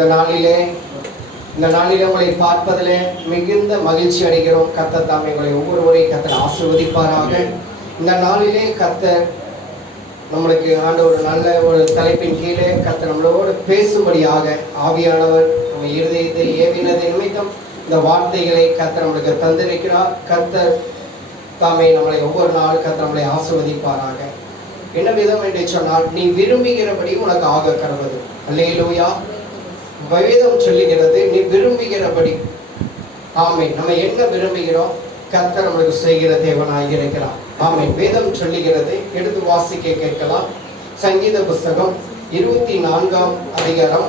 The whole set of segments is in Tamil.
இந்த நாளிலே உங்களை பார்ப்பதிலே மிகுந்த மகிழ்ச்சி அடைகிறோம். கர்த்தர் தாமே உங்களை ஒவ்வொருவரையும் கர்த்தர் ஆசீர்வதிப்பாராக. இந்த நாளிலே கர்த்தர் நம்மளுக்கு ஒரு நல்ல ஒரு தலைப்பின் கீழே கர்த்தர் நம்மளோடு பேசும்படியாக ஆவியானவர் நம்ம இருதயத்தை ஏவினதை நிமித்தம் இந்த வார்த்தைகளை கர்த்தர் நம்மளுக்கு தந்திருக்கிறார். கர்த்தர் தாமே நம்மளை ஒவ்வொரு நாள் கர்த்தர் நம்மளை ஆசீர்வதிப்பாராக. என்ன விதம் என்று சொன்னால், நீ விரும்புகிறபடி உனக்கு ஆக கடவுது. அல்லேலூயா. வேதம் சொல்லுகிறது, நீ விரும்புகிறபடி. ஆமென். நம்ம என்ன விரும்புகிறோம் கர்த்தர் நம்மளுக்கு செய்கிற தேவனாக இருக்கிறார். ஆமென். வேதம் சொல்லுகிறது, எடுத்து வாசிக்க கேட்கலாம். சங்கீத புஸ்தகம் 24ஆம் அதிகாரம்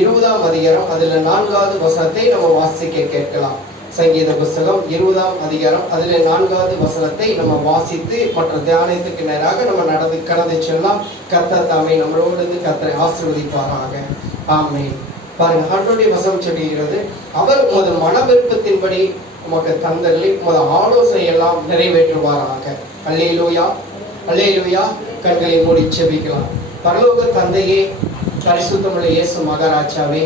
20ஆம் அதிகாரம் அதில் 4வது வசனத்தை நம்ம வாசிக்க கேட்கலாம். சங்கீத புஸ்தகம் 20ஆம் அதிகாரம் அதில் 4வது வசனத்தை நம்ம வாசித்து மற்ற தியானத்துக்கு நேராக நம்ம கடந்து செல்லலாம். கர்த்தர் தாமே நம்மளோடு கர்த்தரை ஆசீர்வதிப்பாராக. ஆமென். பாருங்க, ஆண்டவருடைய வசனம் சொல்லுகிறது, அவர் உமது மன விருப்பத்தின்படி உமக்கு தந்தரில் உமது ஆலோசனை எல்லாம் நிறைவேற்றுவாராக. அல்லேலூயா, அல்லேலூயா. கண்களை மூடி செபிக்கலாம். பரலோக தந்தையே, பரிசுத்தமுள்ள இயேசு மகாராஜாவே,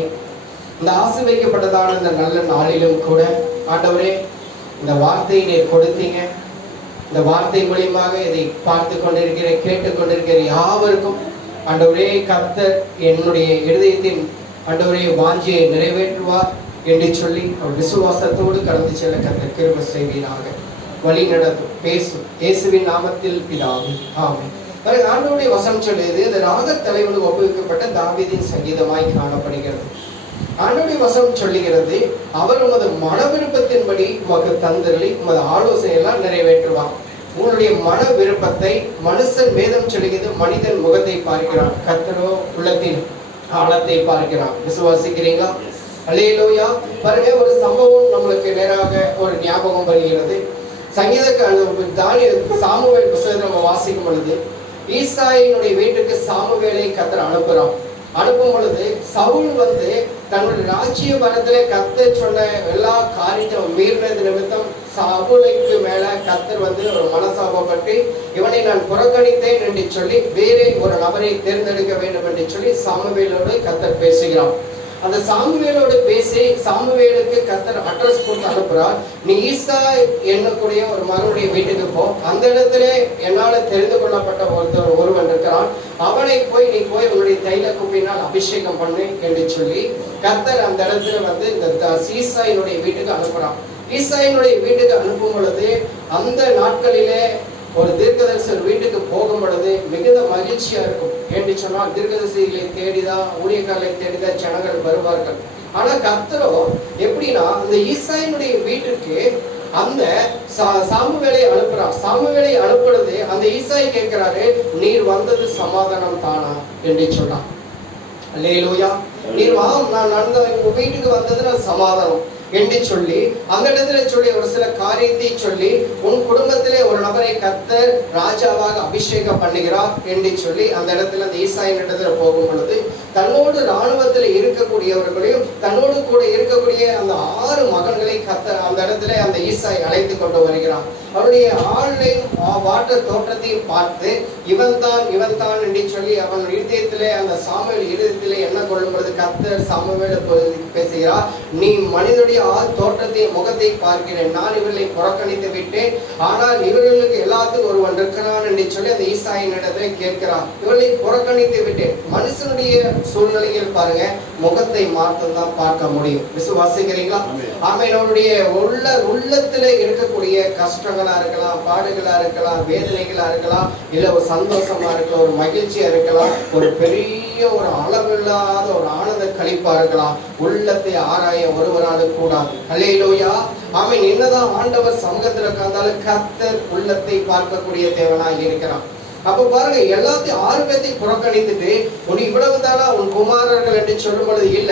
இந்த ஆசீர்வதிக்கப்பட்டதான இந்த நல்ல நாளிலும் கூட ஆண்டவரே, இந்த வார்த்தையை நீர் கொடுத்தீங்க. இந்த வார்த்தை மூலியமாக இதை பார்த்து கொண்டிருக்கிற கேட்டுக்கொண்டிருக்கிற யாவருக்கும் ஆண்டவரே கர்த்தர் என்னுடைய இருதயத்தின் ஆண்டவரே வாஞ்சியை நிறைவேற்றுவார் என்று சொல்லி அவர் விசுவாசத்தோடு கடந்து செல்ல கர்த்தர் கிருபை செய்வீராக. வழி நடத்தும் பேசும் இயேசுவின் நாமத்தில் பிதாவே, ஆமென். ஆண்டவருடைய வசனம் சொல்லுது, இந்த ராக தலைவனுக்கு ஒப்புவிக்கப்பட்ட தாவீதின் சங்கீதமாய் காணப்படுகிறது. ஆண்டவருடைய வசனம் சொல்லுகிறது, அவர் உமது மன விருப்பத்தின்படி உமக்கு தந்தருளி உமது ஆலோசனை எல்லாம் நிறைவேற்றுவார். உங்களுடைய மன விருப்பத்தை மனுஷன், வேதம் சொல்லுகிறது, மனிதன் முகத்தை பார்க்கிறான், கர்த்தரோ உள்ளத்தின் ஆழத்தை பார்க்கிறான். விசுவாசிக்கிறீங்களா? அல்லேலூயா. பாருங்க, ஒரு சம்பவம் நம்மளுக்கு நேராக ஒரு ஞாபகம் வருகிறது. சாமுவேல் புத்தகத்தை நம்ம வாசிக்கும் பொழுது, ஈசாயினுடைய வீட்டுக்கு சாமுவேலை கர்த்தர் அனுப்புறான். அனுப்பும் பொழுது சவுல் தன்னுடைய ராஜ்ய வரத்திலே கர்த்தர் சொன்ன எல்லா காரியத்தையும் மீறினது நிமித்தம் சவுலுக்கு மேல கர்த்தர் ஒரு மனசாபப்பட்டு, இவனை நான் புறக்கணித்தேன் என்று சொல்லி வேறே ஒரு நபரை தேர்ந்தெடுக்க வேண்டும் என்று சொல்லி சாமுவேலோடு கர்த்தர் பேசுகிறான். அந்த சாமுவேலோடு பேசி சாமுவேலுக்கு கர்த்தர் அட்ரஸ் கொடுத்து அனுப்புறார். நீ ஈசா என்னக்கூடிய ஒரு மகனுடைய வீட்டுக்கு போ, அந்த இடத்துல என்னால தெரிந்து கொள்ளப்பட்ட ஒருவன் இருக்கிறான், அவனை நீ போய் உன்னுடைய தைல குப்பினால் அபிஷேகம் பண்ணு என்று சொல்லி கர்த்தர் அந்த இடத்துல இந்த ஈசாயினுடைய வீட்டுக்கு அனுப்புறான். ஈசாயினுடைய வீட்டுக்கு அனுப்பும் பொழுது அந்த நாட்களிலே ஒரு தீர்க்கதரிசர் வீட்டுக்கு போகும் பொழுது மிகுந்த மகிழ்ச்சியா இருக்கும். என்று சொன்னால் தீர்க்கதரிசிகளை தேடிதான், ஊழியக்காரர்களை தேடிதான் ஜனங்கள் வருவார்கள். ஆனா கர்த்தரோ எப்படின்னா, அந்த ஈசாயினுடைய வீட்டுக்கு அந்த சாமுவேலை அனுப்புறார். சாமுவேலை அனுப்புறது அந்த ஈசாய் கேட்கிறாரு, நீர் வந்தது சமாதானம் தானா என்று சொன்னான். அல்லேலூயா. நீர் நான் வீட்டுக்கு வந்தது சமாதானம் என்று சொல்லி அந்த இடத்துல சொல்லி ஒரு சில காரியத்தை சொல்லி, உன் குடும்பத்திலே ஒரு நபரை கர்த்தர் ராஜாவாக அபிஷேகம் பண்ணுகிறார் என்று சொல்லி அந்த இடத்துல அந்த ஈசாயின் இடத்துல போகும் பொழுது தன்னோடு இராணுவத்தில் இருக்கக்கூடியவர்களையும் தன்னோடு கூட இருக்கக்கூடிய அந்த 6 மகன்களை கர்த்தர் அந்த இடத்துல அந்த ஈசாய் அழைத்து கொண்டு வருகிறார். அவருடைய ஆளையும் வாட்டர் தோற்றத்தையும் பார்த்து இவன் தான் என்று சொல்லி அவன் இருதயத்திலே, அந்த சாமுவேல் இருதயத்திலே என்ன கொள்ளும் பொழுது கர்த்தர் சாமுவேலை பேசுகிறார், நீ மனிதனுடைய தோற்றத்தை முகத்தை பார்க்கிறேன், நான் இவர்களை புறக்கணித்து விட்டேன், ஆனால் இவர்களுக்கு எல்லாத்துக்கும் ஒருவன் இருக்கிறான் என்று சொல்லி அந்த ஈசாயின் இடத்துல கேட்கிறான். இவர்களை புறக்கணித்து விட்டேன். மனுஷனுடைய சூழ்நிலையில் பாருங்க, முகத்தை மாற்றம் தான் பார்க்க முடியும். விசுவாசிக்கிறீங்களா? ஆமென். அவருடைய உள்ளத்துல இருக்கக்கூடிய கஷ்டங்களா இருக்கலாம், பாடுகளா இருக்கலாம், வேதனைகளா இருக்கலாம், இல்ல ஒரு சந்தோஷமா இருக்கலாம், ஒரு மகிழ்ச்சியா இருக்கலாம், ஒரு பெரிய ஒரு அளவில்லாத ஒரு ஆனந்த களிப்பா இருக்கலாம். உள்ளத்தை ஆராய ஒருவரால் கூடாது. அல்லேலூயா. ஆமென். என்னதான் ஆண்டவர் சமூகத்துல உட்கார்ந்தாலும் கர்த்தர் உள்ளத்தை பார்க்கக்கூடிய தேவனாக இருக்கிறான். அப்ப பாருங்க, எல்லாத்தையும் 6 பேர்த்தையும் புறக்கணித்துட்டு உன் இவ்வளவுதானா உன் குமாரர்கள் என்று சொல்லும் பொழுது இல்ல,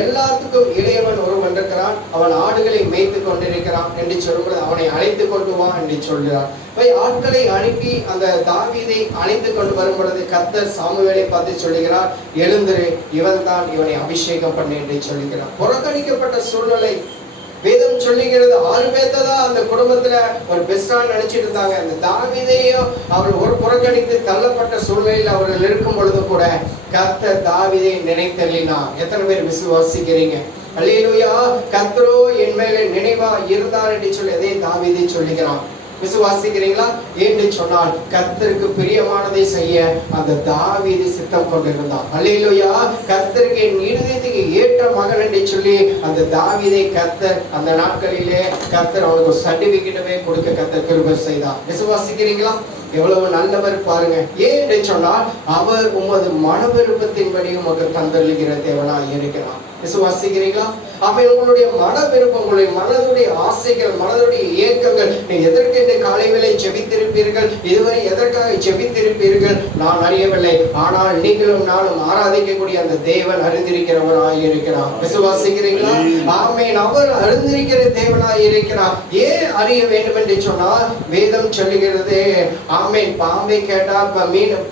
எல்லாத்துக்கும் இளையவன் ஒருவன் இருக்கிறான், அவன் ஆடுகளை மேய்த்து கொண்டிருக்கிறான் என்று சொல்லும் பொழுது அவனை அழைத்து கொண்டு வா என்று சொல்கிறார். ஆட்களை அனுப்பி அந்த தாவீதை அழைத்து கொண்டு வரும் பொழுது கர்த்தர் சாமுவேலை பார்த்து சொல்லுகிறார், எழுந்திரு, இவன் தான், இவனை அபிஷேகம் பண்ணு என்று சொல்லுகிறார். புறக்கணிக்கப்பட்ட சூழ்நிலை வேதம் சொல்லுகிறது 6 பேர்த்த தான் அந்த குடும்பத்துல ஒரு பெஸ்டா நினைச்சிட்டு இருந்தாங்க. அந்த தாவீதையும் அவர் ஒரு புறக்கணித்து தள்ளப்பட்ட சூழ்நிலையில் அவர்கள் இருக்கும் பொழுது கூட கர்த்தர் தாவீதை நினைத்தள்ளினார். எத்தனை பேர் விசுவாசிக்கிறீங்க? அல்லேலூயா. கர்த்தரோ என் மேலே நினைவா இருந்தார் என்று சொல்லி அதே தாவீதை சொல்லுகிறான். விசுவாசிக்கிறீங்களா? என்று சொன்னால் கர்த்தருக்கு பிரியமானதை செய்ய அந்த தாவீது சித்தம் கொண்டிருந்தான். அல்லேலூயா. கர்த்தருக்கு என் இருதயத்துக்கு ஏற்ற மகன் என்று சொல்லி அந்த தாவீதை கர்த்தர் அந்த நாட்களிலே கர்த்தர் அவனுக்கு சர்டிபிகேட்டவே கொடுக்க கர்த்தர் கிருபை செய்தார். விசுவாசிக்கிறீங்களா? எவ்வளவு நல்லவர் பாருங்க. ஏன் என்று சொன்னால் அவர் உமது மன விருப்பத்தின்படி உமக்கு தந்தளிக்கிற தேவனாய் இருக்கிறார். விசுவாசிக்கிறீங்களா? அவை உங்களுடைய மன விருப்பம், உங்களுடைய மனதுடைய ஆசைகள், மனதுடைய இயக்கங்கள், நீங்க எதற்கென்று காலை வேளை ஜெபித்திருப்பீர்கள், இதுவரை எதற்காக ஜெபித்திருப்பீர்கள் நான் அறியவில்லை. ஆனால் நீங்களும் நானும் ஆராதிக்கக்கூடிய அந்த தேவன் அறிந்திருக்கிறவராய் இருக்கிறார். விசுவாசிக்கிறீங்களா? ஆமென். அவர் அறிந்திருக்கிற தேவனாய் இருக்கிறார். ஏன் அறிய வேண்டும் என்று சொன்னால் வேதம் சொல்லுகிறது. ஆமென். பாம்பை கேட்டா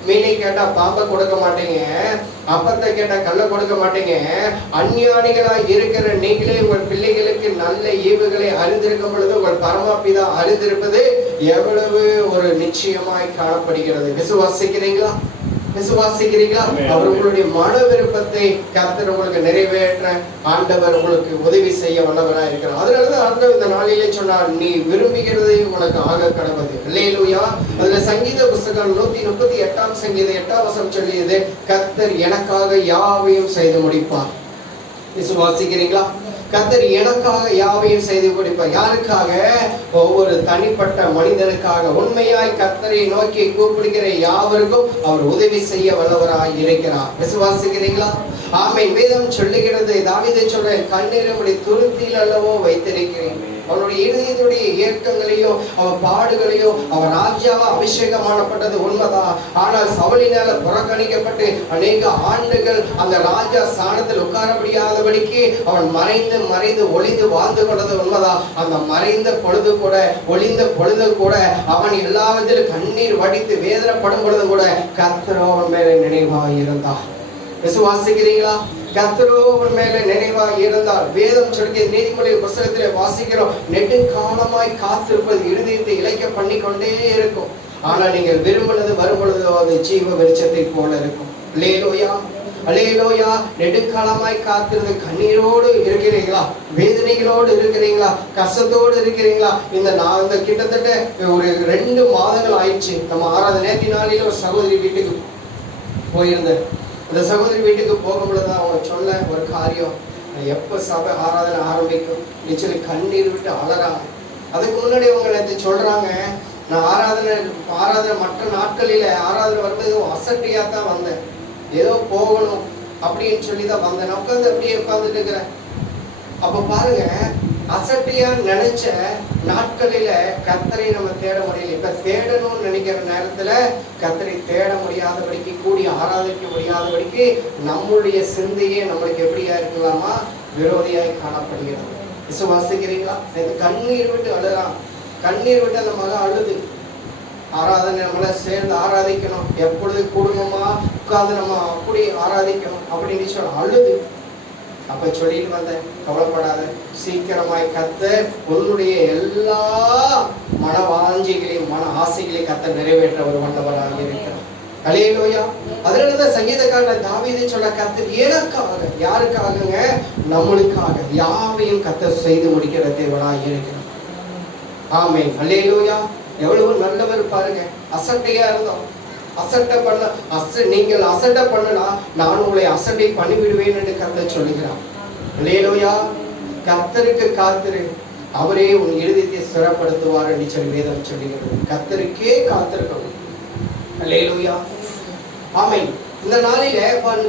மீனை கேட்டா பாம்பை கொடுக்க மாட்டீங்க, அப்பத்தை கேட்டா கல்ல கொடுக்க மாட்டீங்க. அஞ்ஞானிகளாய் இருக்கிற நீங்களே உங்கள் பிள்ளைகளுக்கு நல்ல ஈவுகளை அறிந்திருக்கும் பொழுது உங்கள் பரமாபிதா அறிந்திருப்பது எவ்வளவு ஒரு நிச்சயமாய் காணப்படுகிறது. விசுவாசிக்கிறீங்களா? விசுவாசிக்கிறீங்களா? அவர் உங்களுடைய மன விருப்பத்தை கர்த்தர் உங்களுக்கு நிறைவேற்ற ஆண்டவர் உங்களுக்கு உதவி செய்ய வல்லவராய் இருக்கிறார். அதனாலதான் ஆண்டவர் இந்த நாளிலே சொன்னார், நீ விரும்புகிறதை உனக்கு ஆக கடவுது. அல்லேலூயா. அதுல சங்கீத புஸ்தகம் 138 சங்கீதம் 8 சொல்லியது, கர்த்தர் எனக்காக யாவையும் செய்து முடிப்பார். விசுவாசிக்கிறீங்களா? கர்த்தர் எனக்காக யாவையும் செய்து கொடுப்பார். யாருக்காக? ஒவ்வொரு தனிப்பட்ட மனிதனுக்காக. உண்மையாய் கர்த்தரை நோக்கி கூப்பிடுகிற யாவருக்கும் அவர் உதவி செய்ய வல்லவராய் இருக்கிறார். விசுவாசிக்கிறீங்களா? ஆமென். வேதம் சொல்லுகிறது, தாவீது சொல்ற, கண்ணீர் உம்முடைய துருத்தியில் அல்லவோ வைத்திருக்கிறேன். அவனுடைய இருதயத்துடைய இயக்கங்களையும் அவன் பாடுகளையும் அவன் ராஜாவா அபிஷேகம் பண்ணப்பட்டது உண்மைதான். ஆனால் சவுலினால புறக்கணிக்கப்பட்டு அநேக ஆண்டுகள் அந்த ராஜா ஸ்தானத்தில் உட்கார முடியாதபடிக்கு அவன் மறைந்து ஒளிந்து வாழ்ந்து கொண்டது உண்மைதான். அந்த மறைந்த பொழுது கூட, ஒளிந்த பொழுது கூட அவன் எல்லாவற்றிலும் கண்ணீர் வடித்து வேதனைப்படும் பொழுது கூட கர்த்தரோ அவன் மேலே நினைவாக இருந்தார். விசுவாசிக்கிறீங்களா? கர்த்தரோ அவன் மேலே நினைவாக இருந்தார். வேதம் சொல்கிற நீதிமொழி புஸ்தகத்திலே வாசிக்கிறோம், நெடுங்காலமாய் காத்திருப்பது இருதயத்தை இளைக்க பண்ணி கொண்டே இருக்கும். ஆனால் நீங்கள் விரும்பினது வரும் பொழுதோ அது ஜீவ வெளிச்சத்தை போல இருக்கும். அல்லேலூயா. அல்லேலூயா. நெடுங்காலமாய் காத்திருந்து கண்ணீரோடு இருக்கிறீங்களா? வேதனைகளோடு இருக்கிறீங்களா? கஷ்டத்தோடு இருக்கிறீங்களா? இந்த கிட்டத்தட்ட ஒரு 2 மாதங்கள் ஆயிடுச்சு. நம்ம ஆராதனை நேற்று நாளில் ஒரு சகோதரி வீட்டுக்கு போயிருந்தேன். அந்த சகோதரி வீட்டுக்கு போகும்பொழுதுதான் அவங்க சொன்ன ஒரு காரியம், எப்ப சபை ஆராதனை ஆரம்பிக்கும் நிச்சயம் கண்ணீர் விட்டு அலறாங்க. அதுக்கு முன்னாடி அவங்க நேற்று சொல்றாங்க, நான் ஆராதனை மற்ற நாட்களில ஆராதனை வரும்போது அசட்டியா தான் வந்தேன், ஏதோ போகணும் அப்படின்னு சொல்லி தான் வந்தேன். நான் உட்காந்து அப்படியே உட்காந்துட்டு இருக்கிறேன். அப்ப பாருங்க, அசட்டியா நினைச்ச நாட்களில கர்த்தரை நம்ம தேட முடியல. இப்ப தேடணும்னு நினைக்கிற நேரத்துல கர்த்தரை தேட முடியாதபடிக்கு, கூடி ஆராதிக்க முடியாதபடிக்கு நம்முடைய சிந்தையே நம்மளுக்கு எப்படியா இருக்கலாமா? விரோதியாய் காணப்படுகிறது. விசுவாசிக்கிறீங்களா? கண்ணீர் விட்டு அழுறான். கண்ணீர் விட்டு அந்த மகன் அழுது, ஆராதனை நம்மள சேர்ந்து ஆராதிக்கணும், எப்பொழுது குடும்பமா உட்கார்ந்து நம்ம அப்படி ஆராதிக்கணும் அப்படின்னு சொல்ல அழுது. அப்ப சொல்லிட்டு வந்தேன், கவலைப்படாத, சீக்கிரமாய் கர்த்தர் உன்னுடைய எல்லா மன வாஞ்சைகளையும் மன ஆசைகளையும் கர்த்தர் நிறைவேற்ற ஒரு வல்லவராக இருக்கிறார். அல்லேலூயா. அதனாலதான் சங்கீதக்காரன் தாவீது சொல்ல, கர்த்தர் எனக்காக, யாருக்காகங்க? நம்மளுக்காக யாவையும் கர்த்தர் செய்து முடிக்கிற தேவனாக இருக்கிறார். ஆமென். அல்லேலூயா. எவ்வளவு நல்லவர் பாருங்க. அசட்டையா இருந்தோம், நீங்கள் அசட்டை பண்ணனா நான் உங்களை அசட்டை பண்ணிவிடுவேன் என்று கர்த்தர் சொல்லுகிறார். அல்லேலூயா. கர்த்தருக்கு காத்திரு, அவரே உன் இருதயத்தை ஸ்திரப்படுத்துவார் என்று சொல்லி வேதம் சொல்லுகிறது. கர்த்தருக்கே காத்திருக்கணும். அல்லேலூயா. ஆமென். இந்த நாளில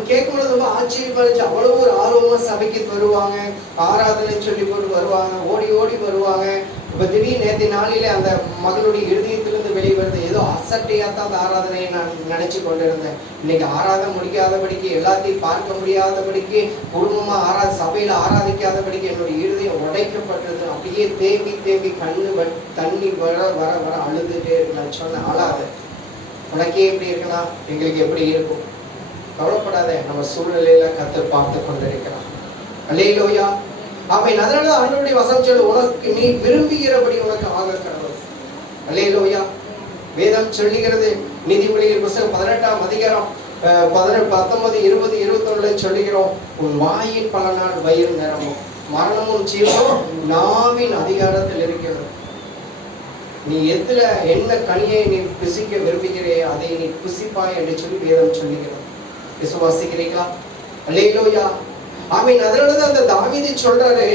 கேட்கும்போது ரொம்ப ஆச்சரியமா இருந்துச்சு. அவ்வளவு ஒரு ஆர்வமா சபைக்கு வருவாங்க, ஆராதனை சொல்லி போட்டு வருவாங்க, ஓடி ஓடி வருவாங்க. இப்ப திடீர்னு நேற்று நாளில அந்த மகளுடைய இருதயத்திலிருந்து வெளிவருது, ஏதோ அசட்டையா தான் அந்த ஆராதனையை நான் நினைச்சு கொண்டிருந்தேன். இன்னைக்கு ஆராதனை முடிக்காதபடிக்கு, எல்லாத்தையும் பார்க்க முடியாதபடிக்கு, குடும்பமா சபையில ஆராதிக்காதபடிக்கு என்னுடைய இருதயம் உடைக்கப்பட்டது. அப்படியே தேம்பி கண்ணு தண்ணி வர வர வர அழுதுட்டே இருக்கு. நான் சொன்னேன், அழாத, உனக்கே எப்படி இருக்கலாம், எங்களுக்கு எப்படி இருக்கும்? கவலைப்படாத, நம்ம சூழ்நிலையில கர்த்தர் பார்த்து கொண்டிருக்கிறார். அல்லேலூயா. ஆமென். அதனால ஆண்டவருடைய வசனம் சொல்லு, உனக்கு நீ விரும்புகிறபடி உனக்கு ஆக கடவுள். அல்லேலூயா. வேதம் சொல்லுகிறது, நீதிமொழிகள் புத்தகம் 18ஆம் அதிகாரம் 19, 20, 21 சொல்லுகிறோம், உன் வாயின் பலனால் வயிறு நிரம்பும், மரணமும் ஜீவனும் நாவின் அதிகாரத்தில் இருக்கிறது. நீ எதுல என்ன கனியை நீ புசிக்க விரும்புகிறே அதை நீ புசிப்பாய் என்று சொல்லி வேதம் சொல்லுகிறோம். விசுவாசிக்கிறீங்களா? அல்லேலூயா. ஆமென். அதனாலதான் அந்த தாவீது சொல்றாரு,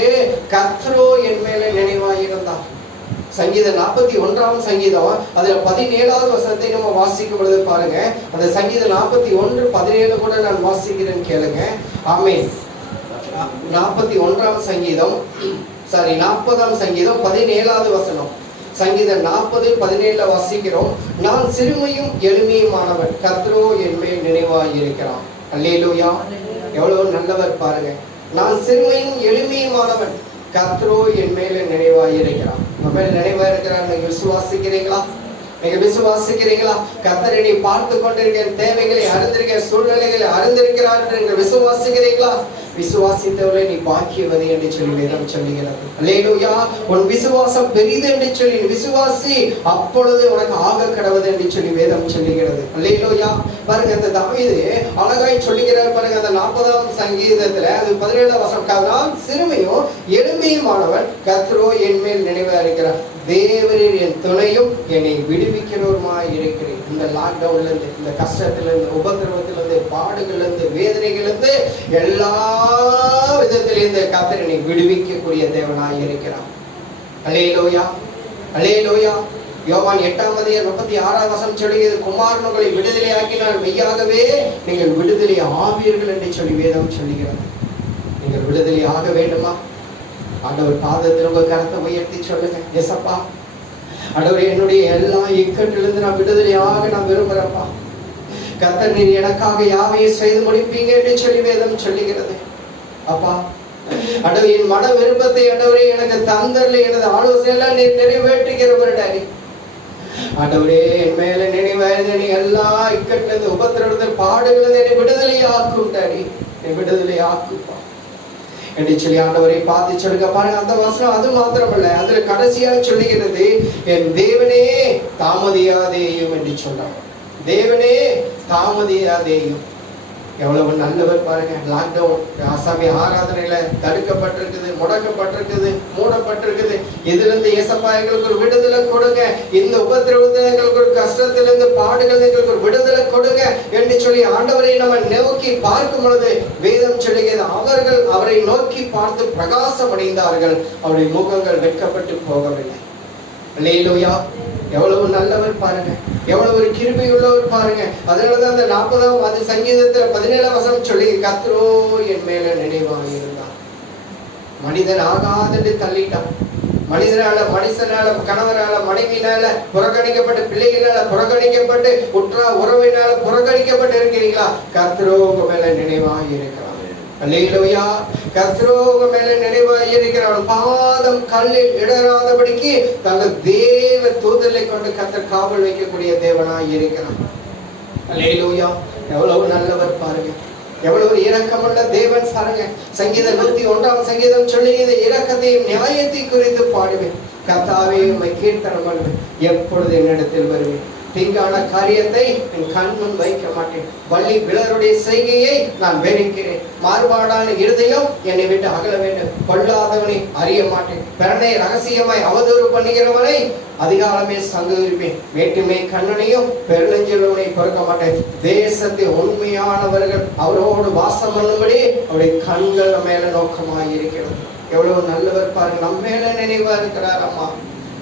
கர்த்தரோ என் மேல நினைவாயிருந்தார். சங்கீதம் 41ஆம் சங்கீதம் அதுல 17வது வசனத்தை நம்ம வாசிக்கும் பொழுது பாருங்க, அந்த சங்கீதம் 41:17 கூட நான் வாசிக்கிறேன், கேளுங்க. ஆமென். 41ஆம் சங்கீதம் 40ஆம் சங்கீதம் 17வது வசனம். சங்கீதம் 40:17 வாசிக்கிறோம், நான் சிறுமையும் எளிமையுமானவன், கர்த்தரோ என் மேல் நினைவாயிருக்கிறான். அல்லேலூயா. எவ்வளவு நல்லவர் பாருங்க. நான் சிறுமையும் எளிமையுமானவன், கர்த்தரோ என் மேல நினைவாயிருக்கிறான். நம்ம மேல நினைவாயிருக்கிறார். நீங்க விசுவாசிக்கிறீங்களா? நீங்க விசுவாசிக்கிறீங்களா? கர்த்தரை நீ பார்த்து கொண்டிருக்கிற தேவைகளை அறிந்திருக்கிற சூழ்நிலைகளை அறிந்திருக்கிறார் என்று விசுவாசிக்கிறீங்களா? விசுவாசித்தவரை நீ பாக்கியவதி என்று சொல்லி வேதம் சொல்லுகிறது. அல்லேலூயா. உன் விசுவாசம் பெரிது என்று சொல்லி விசுவாசி, அப்பொழுது உனக்கு ஆக கடவுது என்று சொல்லி வேதம் சொல்லுகிறது. அல்லேலூயா. பாருங்க, அந்த தாவீது அழகாய் சொல்லுகிறார் பாருங்க, அந்த 40ஆம் சங்கீதத்துல அது 17ஆம் வசனம், நான் சிறுமையும் எளிமையுமானவன், கர்த்தரோ என் மேல் நினைவா இருக்கிறார், தேவரீர் என் துணையும் என்னை விடுவிக்கிறவருமாய் இருக்கிறேன். இந்த லாக்டவுன்ல இருந்து, இந்த கஷ்டத்திலிருந்து, உபத்திரவத்திலிருந்து, பாடுகளிலிருந்து, வேதனைகளிலிருந்து, எல்லா விதத்திலிருந்து கர்த்தர் என்னை விடுவிக்கக்கூடிய தேவனாய் இருக்கிறார். அல்லேலூயா. அல்லேலூயா. யோவான் 8ஆம் அதிகாரம் 36ஆம் வசனம் சொல்லுகிறது, குமாரன் உங்களை விடுதலையாக்கினால் மெய்யாகவே நீங்கள் விடுதலை ஆவீர்கள் என்று சொல்லி வேதம் சொல்லுகிறது. நீங்கள் விடுதலை ஆக வேண்டுமா? ஆண்டவர் பாதத்தில் உங்க கரத்தை உயர்த்தி சொல்லுங்க, எசப்பா ஆண்டவரே, என்னுடைய எல்லா இக்கட்டிலிருந்து நான் விடுதலையாக நான் விரும்புறப்பா. கர்த்தர் நீர் எனக்காக யாவையும் செய்து முடிப்பீங்க என்று சொல்லி வேதம் சொல்லுகிறது. அப்பா ஆண்டவரே, என் மன விருப்பத்தை ஆண்டவரே எனக்கு தந்தரல, எனது ஆலோசனை எல்லாம் நீர் நிறைவேற்றுகிறவர் டாடி. ஆண்டவரே, என் மேல நினைவாயிருந்த நீ எல்லா இக்கட்டிலிருந்து, உபத்திரவத்தில், பாடுகளிலிருந்து என்னை விடுதலை ஆக்கும் டாடி, என்னை விடுதலை ஆக்குப்பா என்று சொல்லி ஆண்டவரை பார்த்து சொல்லுங்க. பாருங்க, அந்த வசனம் அது மாத்திரமல்ல, அதுல கடைசியா சொல்லுகிறது, என் தேவனே தாமதியாதேயும் என்று சொல்றாங்க. தேவனே தாமதியாதேயும். எவ்வளவு நல்லவர் பாருங்க. லாக்டவுன் ஆசாமி ஆராதனையில தடுக்கப்பட்டிருக்குது, முடக்கப்பட்டிருக்குது, மூடப்பட்டிருக்குது. இதுல இருந்து ஏசப்பா எங்களுக்கு ஒரு விடுதலை கொடுங்க, இந்த உபத்திரவத்தில் எங்களுக்கு ஒரு கஷ்டத்திலிருந்து, பாடுகள் எங்களுக்கு ஒரு விடுதலை கொடுங்க என்று சொல்லி ஆண்டவரை நம்ம நோக்கி பார்க்கும் பொழுது வேதம் சொல்லுகிறது, அவர்கள் அவரை நோக்கி பார்த்து பிரகாசம் அடைந்தார்கள், அவருடைய முகங்கள் வெட்கப்பட்டு போகவில்லை. அல்லேலூயா. எவ்வளவு நல்லவர் பாருங்க, எவ்வளவு ஒரு கிருபை உள்ளவர் பாருங்க. அதனாலதான் அந்த 40ஆம் சங்கீதத்துல 17ஆம் வசனம் சொல்லி, கர்த்தரோ என் மேல நினைவாக இருந்தார். மனிதன் ஆகாதென்று தள்ளிட்டான். மனுஷனால, கணவனால, மனைவினால புறக்கணிக்கப்பட்ட, பிள்ளைகளால புறக்கணிக்கப்பட்டு, உற்றா உறவினால புறக்கணிக்கப்பட்டு இருக்கிறீங்களா? கர்த்தரோ உங்க மேல நினைவாக இருக்கிறார். அல்லேலூயா. கர்த்தரோ உங்க மேல நினைவாக இருக்கிறார். பாதம் கல்லில் இடராதபடிக்கு தங்கள் தேவ தூதரை கொண்டு கர்த்தர் காவல் வைக்கக்கூடிய தேவனாய் இருக்கிறார். அல்லேலூயா. எவ்வளவு நல்லவர் பாருங்க, எவ்வளவு இரக்கமுள்ள தேவன் பாருங்க. சங்கீதம் 101ஆம் சங்கீதம் சொல்லுகிறது, இரக்கத்தையும் நியாயத்தை குறித்து பாடுவேன், கர்த்தாவே உம்மை கீர்த்தனம் பண்ணுவேன், எப்பொழுது என்னிடத்தில் வருவேன், தீங்கான காரியத்தை என் கண்முன் வைக்க மாட்டேன், வள்ளி விழருடைய செய்கையை நான் வெறுக்கிறேன், மாறுபாடான இருதயம் என்னை விட்டு அகல வேண்டும், கொள்ளாதவனை அறிய மாட்டேன், பிறனை ரகசியமாய் அவதூறு பண்ணுகிறவனை அதிகாலமே சங்கரிப்பேன், வேட்டுமை கண்ணனையும் பெருநெஞ்சலவனை பொறுக்க மாட்டேன், தேசத்தை உண்மையானவர்கள் அவரோடு வாசம் பண்ணும்படி அவருடைய கண்கள் மேல நோக்கமாய் இருக்கிறது. எவ்வளவு நல்லவர் பாருங்க. நம்ம மேல நினைவா இருக்கிறார் அம்மா,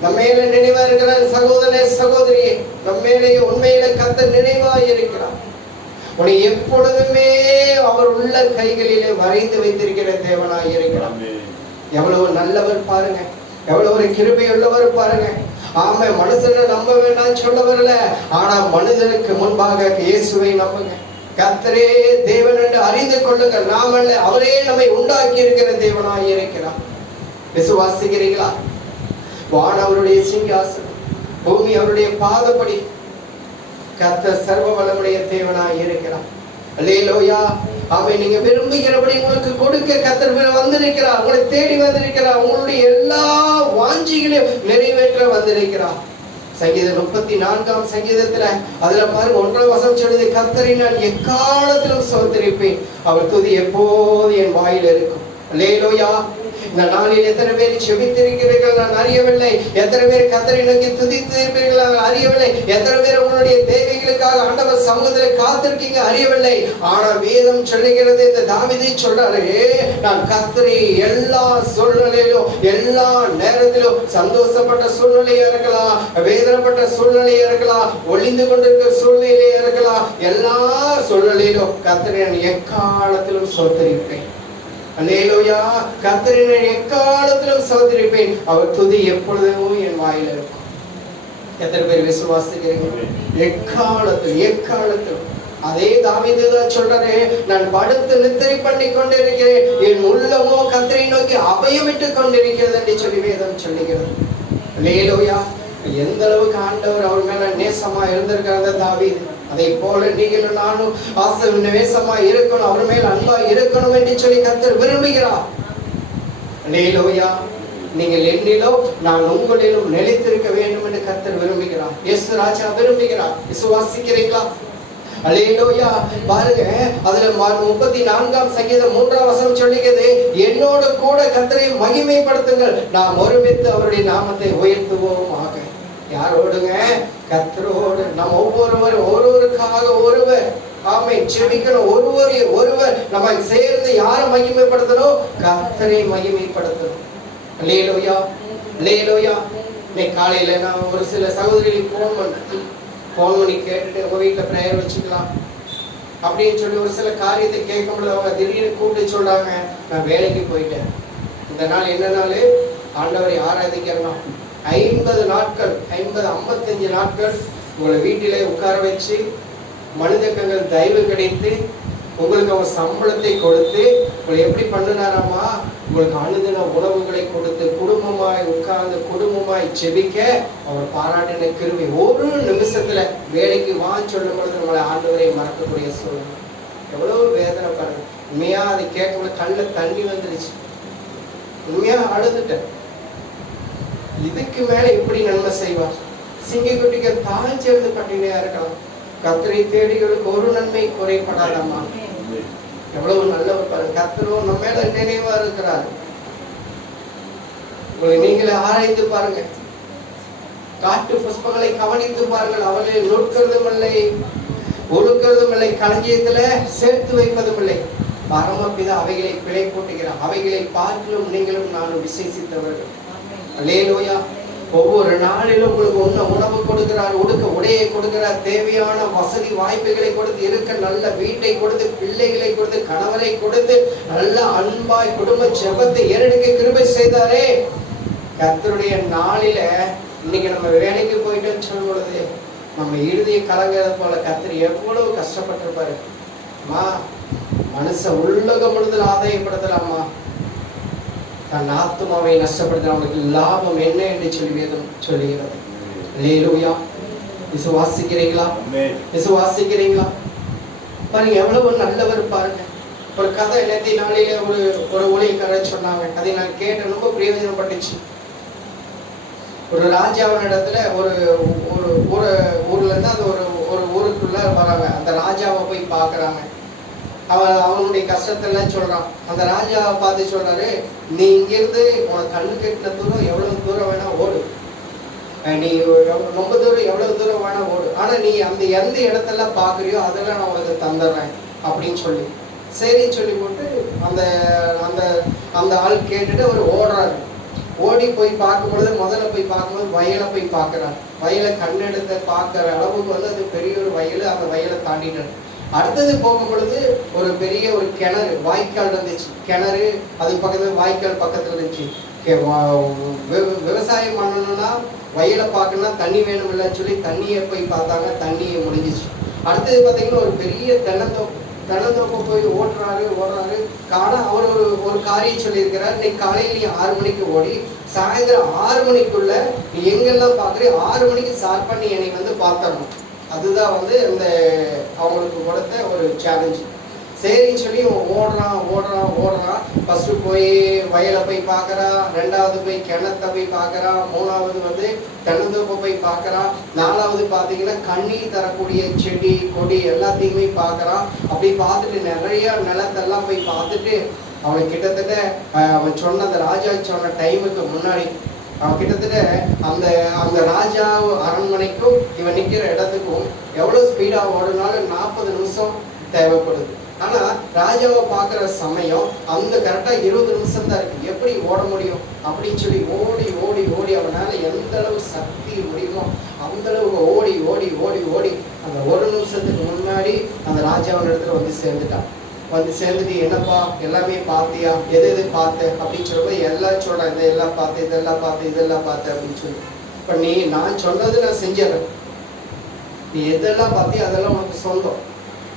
நம்ம மேல நினைவா இருக்கிறார் சகோதரனே, சகோதரியே, நம்ம மேலே உண்மையில கர்த்தர் நினைவாய் இருக்கிறார். உன்னை எப்பொழுதுமே அவர் உள்ள கைகளிலே வரைந்து வைத்திருக்கிற தேவனாய் இருக்கிறார். எவ்வளவு நல்லவர் பாருங்க, எவ்வளவு ஒரு கிருபை உள்ளவர் பாருங்க. ஆமா, மனுஷனை நம்ப வேண்டாம் சொல்ல வரல, ஆனா மனிதனுக்கு முன்பாக இயேசுவை நம்புங்க. கர்த்தரே தேவன் என்று அறிந்து கொள்ளுங்கள், நாம் அல்ல, அவரே நம்மை உண்டாக்கி இருக்கிற தேவனாய் இருக்கிறார். விசுவாசிக்கிறீங்களா? வானம் அவருடைய சிங்காசனம், பூமி அவருடைய பாதப்படி. கர்த்தர் சர்வ வல்லமையுடைய தேவனாய் இருக்கிறார். அல்லேலூயா. அவன் நீங்க விரும்புகிறபடி உங்களுக்கு கொடுக்க கர்த்தர் வந்திருக்கிறார். உங்களை தேடி வந்திருக்கிறார். உங்களுடைய எல்லா வாஞ்சிகளையும் நிறைவேற்ற வந்திருக்கிறார். சங்கீதம் 34ஆம் சங்கீதத்துல அதுல பாருங்க 1ஆம் வசனம் சொல்லுது, கர்த்தரை நான் எக்காலத்திலும் ஸ்தோத்திரிப்பேன், அவர் துதி எப்போது என் வாயில் இருக்கும். அல்லேலூயா. இந்த நாளில் எத்தனை பேர் செபித்திருக்கிறீர்கள் நான் அறியவில்லை. எத்தனை பேர் கர்த்தரை நோக்கி துதித்திருப்பீர்கள் நான் அறியவில்லை. எத்தனை பேர் உங்களுடைய தேவைகளுக்காக ஆண்டவர் சமூகத்தில் காத்திருக்கீங்க அறியவில்லை. ஆனா வேதம் சொல்லுகிறது, இந்த தாவீது சொல்றாரு, நான் கர்த்தரை எல்லா சூழ்நிலையிலும் எல்லா நேரத்திலும் சந்தோஷப்பட்ட சூழ்நிலையா இருக்கலாம், வேதனைப்பட்ட சூழ்நிலையா இருக்கலாம், ஒளிந்து கொண்டிருக்கிற சூழ்நிலையா இருக்கலாம், எல்லா சூழ்நிலையிலும் கர்த்தரை நான் எக்காலத்திலும் ஸ்தோத்திரிப்பேன். அல்லேலூயா. கர்த்தரை நான் எக்காலத்திலும் ஸ்தோத்திரிப்பேன், அவர் துதி எப்பொழுதும் என் வாயில இருக்கும். எத்தனை பேர் விசுவாசிக்கிறீங்க? எக்காலத்திலும். அதே தாவீது தான் சொல்றாரு, நான் படுத்து நித்திரை பண்ணி கொண்டிருக்கிறேன், என் உள்ளமோ கர்த்தரை நோக்கி அபயமிட்டு கொண்டிருக்கிறது என்று சொல்லி வேதம் சொல்லுகிறது. அல்லேலூயா. எந்த அளவுக்கு ஆண்டவர் அவர் மேல நேசமா இருந்திருக்காங்க தாவீது, அதை போல நீங்களும் நானும் நேசமா இருக்கணும், அவர் மேல் அன்பா இருக்கணும் என்று சொல்லி கர்த்தர் விரும்புகிறார். அல்லேலூயா. நீங்கள் என்னிலோ நான் உங்களிலும் நிலைத்திருக்க வேண்டும் என்று கர்த்தர் விரும்புகிறார். இயேசு ராஜா விரும்புகிறார். விசுவாசிக்கிறீங்களா? அல்லேலூயா. பாருங்க, அதுல 34ஆம் சங்கீதம் 3ஆம் வசனம் சொல்லுகிறது, என்னோடு கூட கர்த்தரை மகிமைப்படுத்துங்கள், நாம் ஒருமித்து அவருடைய நாமத்தை உயர்த்துவோம் ஆக. யாரோடுங்க? கர்த்தரோடு. நாம் ஒருவருக்காக ஒருவர் செபிக்கணும். ஒருவர் நம்ம சேர்ந்து யாரை மகிமைப்படுத்தணும்? கர்த்தரை மகிமைப்படுத்தணும். அல்லேலூயா. அல்லேலூயா. இன்னைக்கு காலையில நான் ஒரு சில சகோதரிகளுக்கு போன் பண்ணி கேட்டுட்டு உங்க வீட்டுல பிரேயர் வச்சுக்கலாம் அப்படின்னு சொல்லி ஒரு சில காரியத்தை கேட்கும்போது அவங்க திடீர்னு கூப்பிட்டு சொல்றாங்க, நான் வேலைக்கு போயிட்டேன், இந்த நாள் என்ன நாள்? ஆண்டவரை ஆராதிக்கலாம். 50 நாட்கள் 55 நாட்கள் உங்களை வீட்டிலே உட்கார வச்சு மனிதர்கள் தயவு கிடைத்து உங்களுக்கு அவங்க சம்பளத்தை கொடுத்து உங்களை எப்படி பண்ணினாராமா, உங்களுக்கு அனுதின உணவுகளை கொடுத்து குடும்பமாய் உட்கார்ந்து குடும்பமாய் செபிக்க அவர் பாராட்டின கிருபை. ஒரு நிமிஷத்துல வேலைக்கு வா சொல்லும் பொழுது நம்மளை ஆண்டவரை மறக்கக்கூடிய சூழ்நிலை. எவ்வளவு வேதனை பாருங்க. உண்மையா அதை கேட்கும்போது கண்ணில் தண்ணி வந்துருச்சு. உண்மையா அழுதுட்டேன். இதுக்கு மேல எப்படி நன்மை செய்வார்? சிங்கக்குட்டிக்கு தாய் சேர்ந்து பட்டினியா இருக்கலாம். கர்த்தரை தேடிகளுக்கு ஒரு நன்மை குறைபடாதம்மா. எவ்வளவு நல்லவர் பாருங்க. கர்த்தரும் நம்ம மேல நினைவா இருக்கிறார். உங்களை நீங்களே ஆராய்ந்து பாருங்க. காட்டு புஷ்பங்களை கவனித்து பாருங்கள். அவர்களை நோட்கிறதும் இல்லை, ஒழுக்கிறதும் இல்லை, களஞ்சியத்துல சேர்த்து வைப்பதும் இல்லை. பரமபிதா அவைகளை பிழை போட்டுகிறார். அவைகளை பார்க்கலும் நீங்களும் நானும் விசேஷித்தவர்கள். அல்லேலூயா. ஒவ்வொரு நாளிலும் உங்களுக்கு உணவு கொடுக்கிறார், உடுக்க உடையை கொடுக்கிறார், தேவையான வசதி வாய்ப்புகளை கொடுத்து, இருக்க நல்ல வீட்டை கொடுத்து, பிள்ளைகளை கொடுத்து, கணவரை கொடுத்து, நல்ல அன்பாய் குடும்ப ஜெபத்தை ஏறெடுக்க கிருபை செய்தாரே. கர்த்தருடைய நாளில இன்னைக்கு நம்ம வேலைக்கு போயிட்டோம்னு சொல்லும் பொழுது நம்ம இறுதியை கலங்கிறது போல கர்த்தர் எவ்வளவு கஷ்டப்பட்டிருப்பாரு. அம்மா, மனுஷ உலகம் முழுதும் ஆதாயப்படுத்தலாமா, தன் ஆத்மாவை நஷ்டப்படுத்த அவனுக்கு லாபம் என்ன என்று சொல்லி வேதம் சொல்லுகிறது. அல்லேலூயா. விசுவாசிக்கிறீங்களா? விசுவாசிக்கிறீங்களா? பாருங்க எவ்வளவு நல்லவர் பாருங்க. ஒரு கதை நேற்று நாளில ஒரு ஊழியக்காரர் சொன்னாங்க. அதை நான் கேட்ட ரொம்ப பிரயோஜனப்பட்டுச்சு. ஒரு ராஜாவின் இடத்துல ஒரு ஊர்ல இருந்து அந்த ஒரு ஊருக்குள்ள வராங்க. அந்த ராஜாவை போய் பாக்குறாங்க. அவனுடைய கஷ்டத்தெல்லாம் சொல்றான். அந்த ராஜாவை பார்த்து சொல்றாரு, நீ இங்கிருந்து உனக்கு கண்ணு கட்டின தூரம் எவ்வளவு தூரம் வேணா ஓடு, நீ ரொம்ப தூரம் எவ்வளவு தூரம் வேணா ஓடு, ஆனா நீ அந்த எந்த இடத்தெல்லாம் பாக்குறியோ அதெல்லாம் நான் உனக்கு தந்துடுறேன் அப்படின்னு சொல்லி சரின்னு சொல்லி போட்டு அந்த அந்த அந்த ஆள் கேட்டுட்டு அவர் ஓடுறாரு. ஓடி போய் பார்க்கும் பொழுது முதல்ல போய் பார்க்கும்போது வயலை போய் பார்க்குறாரு. வயலை கண்ணெடுத்து பார்க்குற அளவுக்கு அது பெரிய ஒரு வயல். அந்த வயலை தாண்டிட்டாரு. அடுத்தது போகும் பொழுது ஒரு பெரிய ஒரு கிணறு, வாய்க்கால் இருந்துச்சு. கிணறு அது பக்கத்துல வாய்க்கால் பக்கத்துல இருந்துச்சு. விவசாயம் பண்ணணும்னா வயலை பார்க்கணும்னா தண்ணி வேணும் இல்லைன்னு சொல்லி தண்ணியை போய் பார்த்தாங்க. தண்ணியை முடிஞ்சிச்சு. அடுத்தது பார்த்தீங்கன்னா ஒரு பெரிய தென்னந்தோப்பை போய் ஓடுறாரு. காண அவர் ஒரு காரியம் சொல்லியிருக்கிறார். இன்னைக்கு காலையில் நீ 6 மணிக்கு ஓடி சாயந்தரம் 6 மணிக்குள்ள நீ எங்கெல்லாம் பார்க்குறியோ 6 மணிக்கு ஸ்டார்ட் பண்ணி என்னை பார்த்தரணும். அதுதான் இந்த அவங்களுக்கு கொடுத்த ஒரு சேலஞ்சு. சரின்னு சொல்லி ஓடுறான். ஃபர்ஸ்ட் போய் வயலை போய் பார்க்கறான், ரெண்டாவது போய் கிணத்தை போய் பார்க்கறான், மூணாவது வந்து தென்னந்தோப்பை போய் பார்க்கறான், நாலாவது பார்த்தீங்கன்னா கண்ணீர் தரக்கூடிய செடி கொடி எல்லாத்தையுமே பார்க்கறான். அப்படி பார்த்துட்டு நிறைய நிலத்தெல்லாம் போய் பார்த்துட்டு அவன் கிட்டத்தட்ட அவன் சொன்ன அந்த ராஜா சொன்ன டைமுக்கு முன்னாடி அவன் கிட்டத்தட்ட அந்த ராஜா அரண்மனைக்கும் இவன் நிற்கிற இடத்துக்கும் எவ்வளோ ஸ்பீடாக ஓடுனாலும் 40 நிமிஷம் தேவைப்படுது. ஆனா ராஜாவை பார்க்குற சமயம் அந்த கரெக்டா 20 நிமிஷம் தான் இருக்கு. எப்படி ஓட முடியும் அப்படின்னு சொல்லி ஓடி ஓடி ஓடி அவனால எந்த அளவு சக்தி முடியுமோ அந்த அளவுக்கு ஓடி ஓடி ஓடி ஓடி அந்த 1 நிமிஷத்துக்கு முன்னாடி அந்த ராஜாவோட இடத்துல வந்து சேர்ந்துட்டான். வந்து சேர்ந்துட்டு என்னப்பா எல்லாமே பார்த்தியா, எது பார்த்த அப்படின்னு சொல்லும்போது எல்லாம் சொல்றேன், இதெல்லாம் பார்த்தேன், இதெல்லாம் பார்த்தேன், இதெல்லாம் பார்த்தேன் அப்படின்னு சொல்லி. இப்ப நான் சொன்னது நான் செஞ்சிடறேன், நீ எதெல்லாம் பார்த்தியா அதெல்லாம் உனக்கு சொந்தம்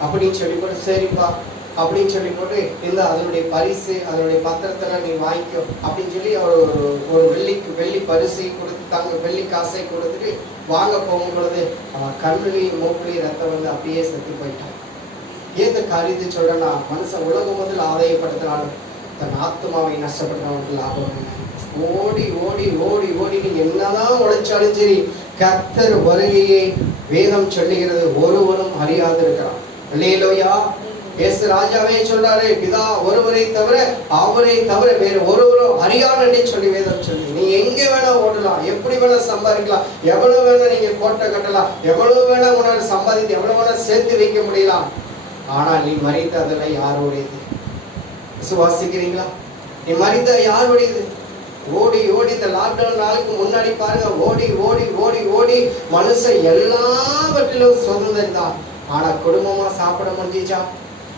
அப்படின்னு சொல்லி போட்டு சரிப்பா அப்படின்னு சொல்லி போட்டு இந்த அதனுடைய பரிசு அதனுடைய பத்திரத்தெல்லாம் நீ வாங்கிக்கோ அப்படின்னு சொல்லி அவர் ஒரு வெள்ளி பரிசை கொடுத்து வெள்ளி காசை கொடுத்துட்டு வாங்க போகும் பொழுது அவன் கண்ணுலையும் மூக்குலையும் ரத்தம் வந்து அப்படியே செத்து போயிட்டான். ஏன் இந்த காரியத்தை சொல்றேன்னா, மனுஷன் உலகம் முதல் ஆதாயப்படுத்தினாலும் தன் ஆத்மாவை நஷ்டப்படுறவனுக்கு லாபம் என்ன? ஓடி ஓடி ஓடி ஓடி நீ என்னதான் உழைச்சாலும் சரி கர்த்தர் வருகையை வேதம் சொல்லுகிறது ஒருவரும் அறியாது இருக்கிறான். அல்லேலூயா. இயேசு ராஜாவே சொல்றாரு, பிதா ஒருவரை தவிர அவரை தவிர வேறு ஒருவரும் அறியான்னு சொல்லி வேதம் சொல்லி. நீ எங்க வேணா ஓடலாம், எப்படி வேணா சம்பாதிக்கலாம், எவ்வளவு வேணா நீங்க கோட்டை கட்டலாம், எவ்வளவு வேணா உன்னால சம்பாதித்து எவ்வளவு வேணா சேர்த்து வைக்க முடியலாம். ஆனா நீ மரித்ததுல யாருடையது? விசுவாசிக்கிறீங்களா? நீ மரித்த யாருடையது? ஓடி ஓடி இந்த லாக்டவுன் நாளுக்கு முன்னாடி பாருங்க, ஓடி ஓடி ஓடி ஓடி மனுஷன் எல்லாவற்றிலும் சுதந்திரம் தான். ஆனா குடும்பமா சாப்பிட முடிஞ்சிச்சா?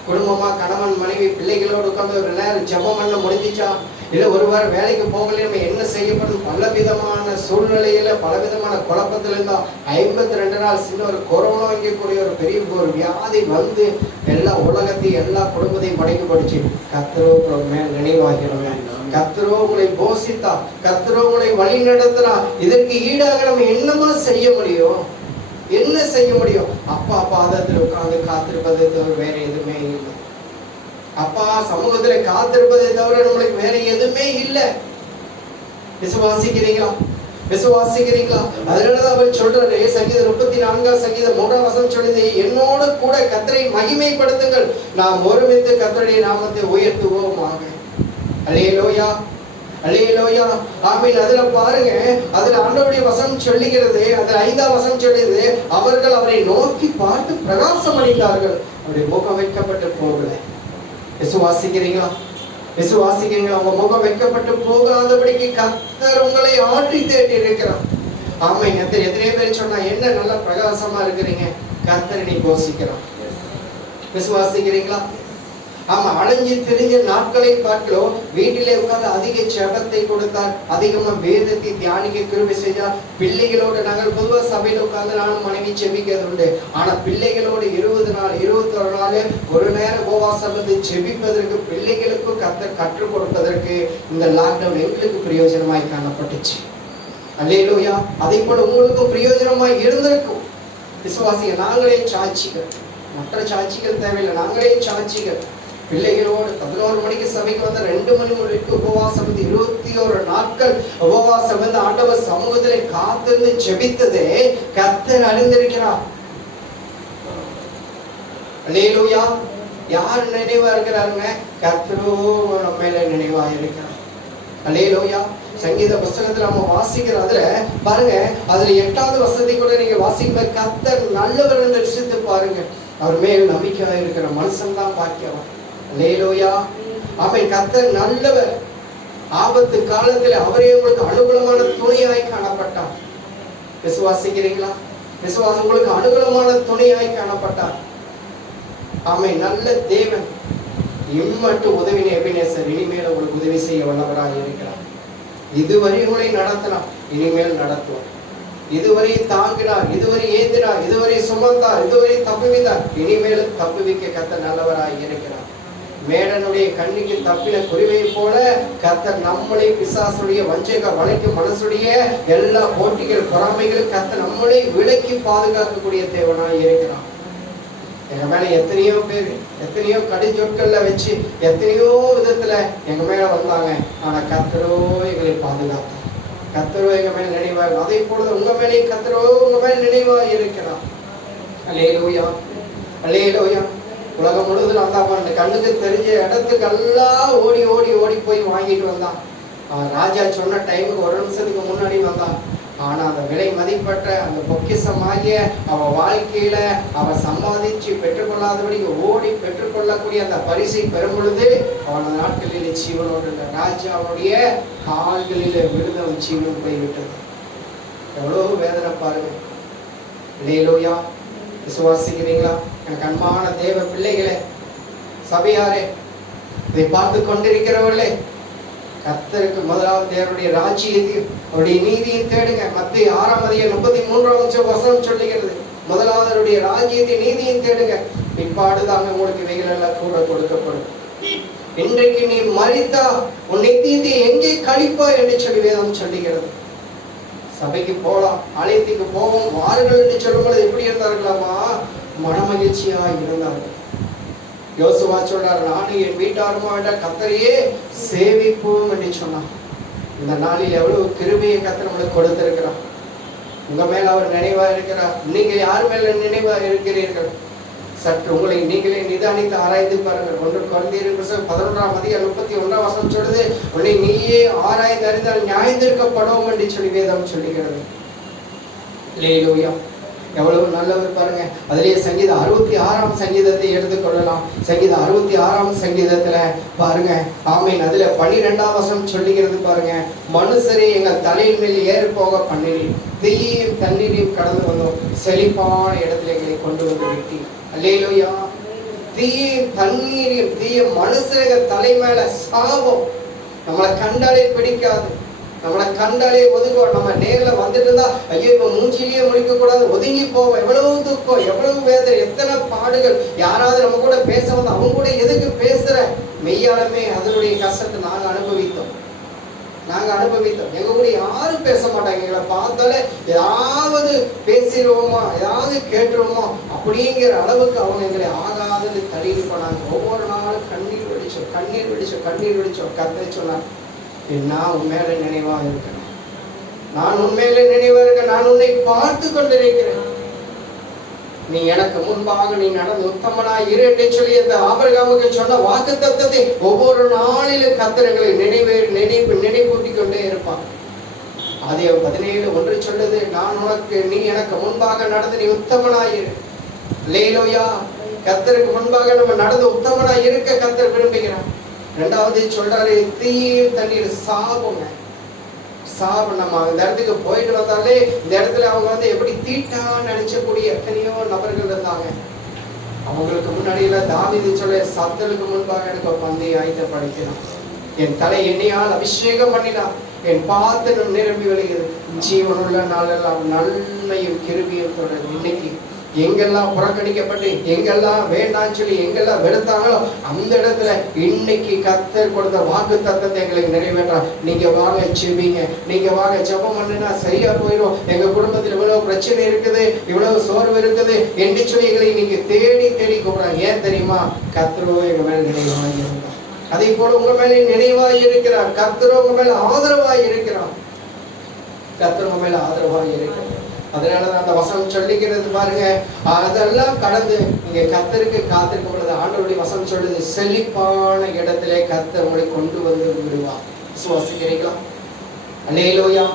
குடும்பமா கணவன் மனைவி பிள்ளைகளோடு உட்கார்ந்து ஒரு நேரம் ஜெபம் பண்ண முடிஞ்சிச்சா? இல்லை ஒரு வாரம் வேலைக்கு போகல, நம்ம என்ன செய்யப்படும் பல விதமான சூழ்நிலையில பல விதமான குழப்பத்துல இருந்தோம். 52 நாள் சின்ன ஒரு கொரோனா கூடிய ஒரு பெரிய ஒரு வியாதி வந்து எல்லா உலகத்தையும் எல்லா குடும்பத்தையும் மடக்கி படிச்சு. கர்த்தரோ மேல் நினைவாகிறவன், கர்த்தரோ உங்களை போஷித்தா, கர்த்தரோ உங்களை வழி நடத்தினா, இதற்கு ஈடாக நம்ம என்னமா செய்ய முடியும்? என்ன செய்ய முடியும்? அப்பா பாதத்தில் உட்கார்ந்து காத்திருப்பதை தவிர வேற எதுவுமே இல்லை. அப்பா சமூகத்துல காத்திருப்பதை தவிர நம்மளுக்கு வேற எதுவுமே இல்லை. விசுவாசிக்கிறீங்களா? விசுவாசிக்கிறீங்களா? அதனாலதான் அவர் சொல்றாரு, சங்கீதம் 34 சங்கீதம் 3 சொல்லுது, என்னோடு கூட கர்த்தரை மகிமைப்படுத்துங்கள், நாம் ஒருமித்து கர்த்தருடைய நாமத்தை உயர்த்துவோமாக. அல்லேலூயா, அல்லேலூயா, ஆமென். அதுல பாருங்க, அதுல ஆண்டவருடைய வசனம் சொல்லுகிறது, அதுல 5ஆம் வசனம் சொல்லுது, அவர்கள் அவரை நோக்கி பார்த்து பிரகாசம் அடைந்தார்கள், அவருடைய முகம் வைக்கப்பட்டு போகல. விசுவாசிக்கிறீங்களா? விசுவாசிக்கிறீங்களா? உங்க முகம் வைக்கப்பட்டு போகாதபடிக்கு கர்த்தர் உங்களை ஆற்றி தேடி இருக்கிறார். ஆமென். எத்தனை பேர் சொன்னா என்ன நல்லா பிரகாசமா இருக்கிறீங்க, கர்த்தர் நீ போஷிக்கிறான். விசுவாசிக்கிறீங்களா? ஆமா, அலைஞ்சு திரிஞ்ச நாட்களை பார்க்கிறோம். வீட்டிலே உட்கார்ந்து அதிக ஜெபத்தை கொடுத்தார், அதிகமா வேதத்தை தியானிக்க கிருபை செய்தார். பிள்ளைகளோடு நாங்கள் பொதுவா சபையில உட்கார்ந்து நானும் மனைவி ஜெபிக்கிறது உண்டு. ஆனா பிள்ளைகளோடு 20 நாள் 21 நாள் ஒரு நேரம் உபவாசம் வந்து ஜெபிப்பதற்கு பிள்ளைகளுக்கும் கற்றுக் கொடுப்பதற்கு இந்த லாக்டவுன் எங்களுக்கு பிரயோஜனமாய் காணப்பட்டுச்சு. அல்லேலூயா. அதே போல உங்களுக்கும் பிரயோஜனமாய் இருந்திருக்கும். விசுவாசிகள் நாங்களே சாட்சிகள், மற்ற சாட்சிகள் தேவையில்லை, நாங்களே சாட்சிகள். பிள்ளைகளோடு 11 மணிக்கு சபைக்கு வந்து 2 மணி வரைக்கும் உபவாசம் வந்து 21 நாட்கள் உபவாசம் வந்து ஆண்டவர் சமூகத்திலே காத்திருந்து ஜெபித்ததே கர்த்தர் அறிந்திருக்கிறார். அல்லேலூயா. யார் நினைவா இருக்கிறாருங்க? கர்த்தரோ நம்ம மேல நினைவா இருக்கிறார். அல்லேலூயா. சங்கீத புஸ்தகத்துல நம்ம வாசிக்கிற அதுல பாருங்க, அதுல 8வது வசனத்தை கூட நீங்க வாசிக்க, கர்த்தர் நல்லவர் என்று ருசித்து பாருங்க, அவர் மேல் நம்பிக்கையாக இருக்கிற மனுஷன் தான் பாக்கியவான். அல்லேலூயா. ஆமென். கர்த்தர் நல்லவர். ஆபத்து காலத்தில் அவரே உங்களுக்கு அனுகூலமான துணையாய் காணப்பட்டார். விசுவாசிக்கிறீங்களா? விசுவாசம் உங்களுக்கு அனுகூலமான துணையாய் காணப்பட்டார். ஆமென். நல்ல தேவன் இம்மட்டும் உதவின எபினேசர் இனிமேல் உங்களுக்கு உதவி செய்ய வல்லவராக இருக்கிறார். இதுவரை உங்களை நடத்தினார், இனிமேல் நடத்துவார். இதுவரை தாங்கினார், இதுவரை ஏந்தினார், இதுவரை சுமந்தார், இதுவரை தப்புவித்தார், இனிமேலும் தப்புவிக்க கர்த்தர் நல்லவராய் இருக்கிறார். மேடனுடைய கண்ணிக்கு தப்பின குருவை போல கர்த்தர் நம்மளை பிசாசுடைய வஞ்சக வளைக்கும் மனசுடைய எல்லா போட்டிகள் பொறாமைகள் கர்த்தர் நம்மளை விலக்கி பாதுகாக்கக்கூடிய தேவனாய் இருக்கிறார். எங்க மேல எத்தனையோ பேர் எத்தனையோ கடிஞ்சொற்கள்ல வச்சு எத்தனையோ விதத்துல எங்க மேல வந்தாங்க. ஆனா கர்த்தரோ எங்களை பாதுகாத்தார். கர்த்தரோ எங்க மேல நினைவா, அதே போல உங்க மேலே கர்த்தரோ உங்க மேல நினைவா இருக்கிறார். அல்லேலூயா, அல்லேலூயா. உலகம் முழுவதும் அந்த கண்ணுக்கு தெரிஞ்ச இடத்துக்கெல்லாம் ஓடி ஓடி ஓடி போய் வாங்கிட்டு வந்தான். ராஜா சொன்ன டைமுக்கு ஒரு நிமிஷத்துக்கு முன்னாடி வந்தான். ஆனா அந்த விலை மதிப்பற்ற அந்த பொக்கிஷமாகிய அவன் வாழ்க்கையில அவன் சம்பாதிச்சு பெற்றுக்கொள்ளாதபடி ஓடி பெற்றுக்கொள்ளக்கூடிய அந்த பரிசை பெறும் பொழுது அவன் நாட்களில் ஜீவனோடு இல்லை. ராஜாவுடைய கால்களில விழுந்த ஜீவன் போய்விட்டது. எவ்வளவு வேதனை பாருங்க. அல்லேலூயா. விசுவாசிக்கிறீங்களா? எனக்கு அன்பான தேவ பிள்ளைகளே, சபையாரே, இதை பார்த்து கொண்டிருக்கிறவர்களே, கர்த்தருக்கு முதலாவது தேவனுடைய ராஜ்யத்தையும் அவருடைய நீதியும் தேடுங்க. மத்தேயு 6:33 சொல்லுகிறது, முதலாவது அவருடைய ராஜ்யத்தை நீதியும் தேடுங்க, பிற்பாடுதாங்க உங்களுக்கு இவைகள் எல்லாம் கூட கொடுக்கப்படும். இன்றைக்கு நீ மரித்தா உன் நித்தியத்தை எங்கே கழிப்பா என்று சொல்லி வேதம் சொல்லுகிறது. சபைக்கு போலாம், ஆலயத்துக்கு போவோம், வாருங்கள் என்று சொல்லும்போது எப்படி இருந்தார்களாமா? மனமகிழ்ச்சியா இருந்தார்கள். யோசுவா சொல்றார், நானும் என் வீட்டாருமா கர்த்தரையே சேவிப்போம் என்று சொன்னார். இந்த நாளில் எவ்வளவு கிருபையை கர்த்தர் நம்மளுக்கு கொடுத்திருக்கிறார். உங்க மேல அவர் நினைவா இருக்கிறார். நீங்க யார் மேல நினைவா இருக்கிறீர்கள்? சற்று உங்களை நீங்களே நிதானித்து ஆராய்ந்து பாருங்கள். 1 கொரிந்தியர் 11:31 சொல்லுது, உன்னை நீயே ஆராய்ந்து அறிந்தால் நியாயந்திருக்கப்படும் என்று சொல்லி வேதம் சொல்லுகிறது. அல்லேலூயா. எவ்வளவு நல்லவர் பாருங்க. அதிலேயே சங்கீதம் 66 எடுத்துக்கொள்ளலாம். சங்கீதம் 66 பாருங்க, ஆமீன். அதுல 12 சொல்லுகிறது பாருங்க, மனுஷரே எங்கள் தலையின் மேல் ஏறி போக பண்ணினீர், தீயும் தண்ணீரையும் கடந்து வந்தோம், செழிப்பான இடத்துல எங்களை கொண்டு வந்து விட்டி. அல்லேலூயா. தீயும் தண்ணீரையும் தீய மனுஷங்க தலை மேல சாபம். நம்மளை கண்டாலே பிடிக்காது, நம்மளை கண்டாலே ஒதுக்குவோம். நம்ம நேர்ல வந்துட்டு இருந்தா ஐயோ இப்ப மூஞ்சிலேயே முடிக்க கூடாது, ஒதுங்கி போவோம். எவ்வளவு துக்கம், எவ்வளவு வேதனை, எத்தனை பாடுகள். யாராவது நம்ம கூட பேச வந்து அவங்க கூட எதுக்கு பேசுற? மெய்யாலுமே அதனுடைய கஷ்டத்தை நாங்க அனுபவித்தோம். எங்க கூட யாரும் பேச மாட்டாங்க. எங்களை பார்த்தாலே ஏதாவது பேசிடுவோமா, ஏதாவது கேட்டுருவோமா அப்படிங்கிற அளவுக்கு அவங்க எங்களை ஆகாதுன்னு தள்ளிட்டு போனாங்க. ஒவ்வொரு நாளும் கண்ணீர் வெடிச்சோம். கர்த்தர் சொன்னார், நான் உன் மேல நினைவா இருக்கிறேன், நான் உன்னை பார்த்து கொண்டிருக்கிறேன். நீ எனக்கு முன்பாக நீ நடந்து உத்தமனாய் இரு என்று சொல்லி அந்த ஆபிரகாமுக்கு சொன்ன வாக்குத்தத்தத்தை ஒவ்வொரு நாளிலும் கர்த்தர்களை நினைவூட்டிக் கொண்டே இருப்பான். ஆதியாகமம் 17:1 சொல்லுது, நீ எனக்கு முன்பாக நடந்து நீ உத்தமனாய் இரு. அல்லேலூயா. கர்த்தருக்கு முன்பாக நம்ம நடந்து உத்தமனாய் இருக்க கர்த்தர் விரும்புகிறார். 2வது சொல்றாரு, தீயும் தண்ணீர் சாபம். நம்ம இந்த இடத்துக்கு போயிட்டு வந்தாலே இந்த இடத்துல அவங்க வந்து எப்படி தீட்டான்னு நினைச்சக்கூடிய எத்தனையோ நபர்கள் இருந்தாங்க. அவங்களுக்கு முன்னாடியில தாவீது சொல்ல, சத்தலுக்கு முன்பாக எனக்கு ஒரு பந்தய ஆயத்தப்படுத்தினான், என் தலை எண்ணெயால் அபிஷேகம் பண்ணினான், என் பாத்திரம் நிரம்பி விளைகிறது, ஜீவனுள்ள நாளெல்லாம் நன்மையும் கிருபையும் தொடரும். இன்னைக்கு எங்கெல்லாம் புறக்கணிக்கப்பட்டு எங்கெல்லாம் வேண்டான்னு சொல்லி எங்கெல்லாம் வெறுத்தாங்களோ அந்த இடத்துல இன்னைக்கு கர்த்தர் கொடுத்த வாக்கு தத்தத்தை எங்களுக்கு நிறைவேற்றா. நீங்க வாங்க செபிங்க, நீங்க வாங்க ஜெபம் பண்ணுனா சரியா போயிடும். எங்க குடும்பத்தில் இவ்வளவு பிரச்சனை இருக்குது, இவ்வளவு சோர்வு இருக்குது என்று சொல்லி எங்களை நீங்க தேடி கூப்பிடுறாங்க. ஏன் தெரியுமா? கர்த்தரோ எங்க மேல நினைவாக இருந்தார். அதே போல உங்க மேலே நினைவாக இருக்கிறார். கர்த்தரோ உங்க மேல ஆதரவாக இருக்கிறார். அதனாலதான் அந்த வசனம் சொல்லிக்கிறது பாருங்க, அதெல்லாம் கடந்து நீங்க கர்த்தருக்கு காத்திருக்கும் பொழுது ஆண்டவருடைய வசனம் சொல்லுது, செழிப்பான இடத்திலே கர்த்தர் உங்களை கொண்டு வந்து விடுவார். விசுவாசிக்கிறீங்களா? அல்லேலூயா.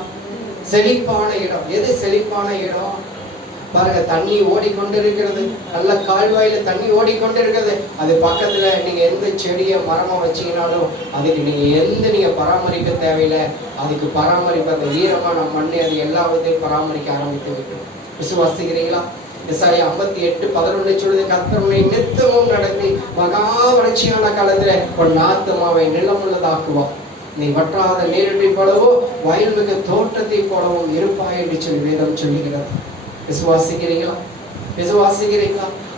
செழிப்பான இடம். எது செழிப்பான இடம்? பாருங்க, தண்ணி ஓடிக்கொண்டிருக்கிறது, நல்ல கால்வாயில தண்ணி ஓடிக்கொண்டிருக்கிறது. அது பக்கத்துல நீங்க எந்த செடியை மரமா வச்சீங்கனாலும் அதுக்கு நீங்க பராமரிக்க தேவையில்லை. அதுக்கு பராமரிப்பு அந்த ஈரமான மண்ணை அது எல்லாத்தையும் பராமரிக்க ஆரம்பித்து விட்டோம். விசுவாசிக்கிறீங்களா? எசாயா 58:11 சொல்லுது, கர்த்தர் உன்னை நித்தமும் நடத்தி மகா வறட்சியான காலத்துல ஒரு நாத்துமாவை நிலமுள்ளதாக்குவார். நீ வற்றாத நீரின்றி போலவோ வயல்மிகு தோட்டத்தை போலவும் இருப்பாய் என்று சொல்லி வேதம் சொல்லுகிறது. விசுவாசிக்கிறீங்களா?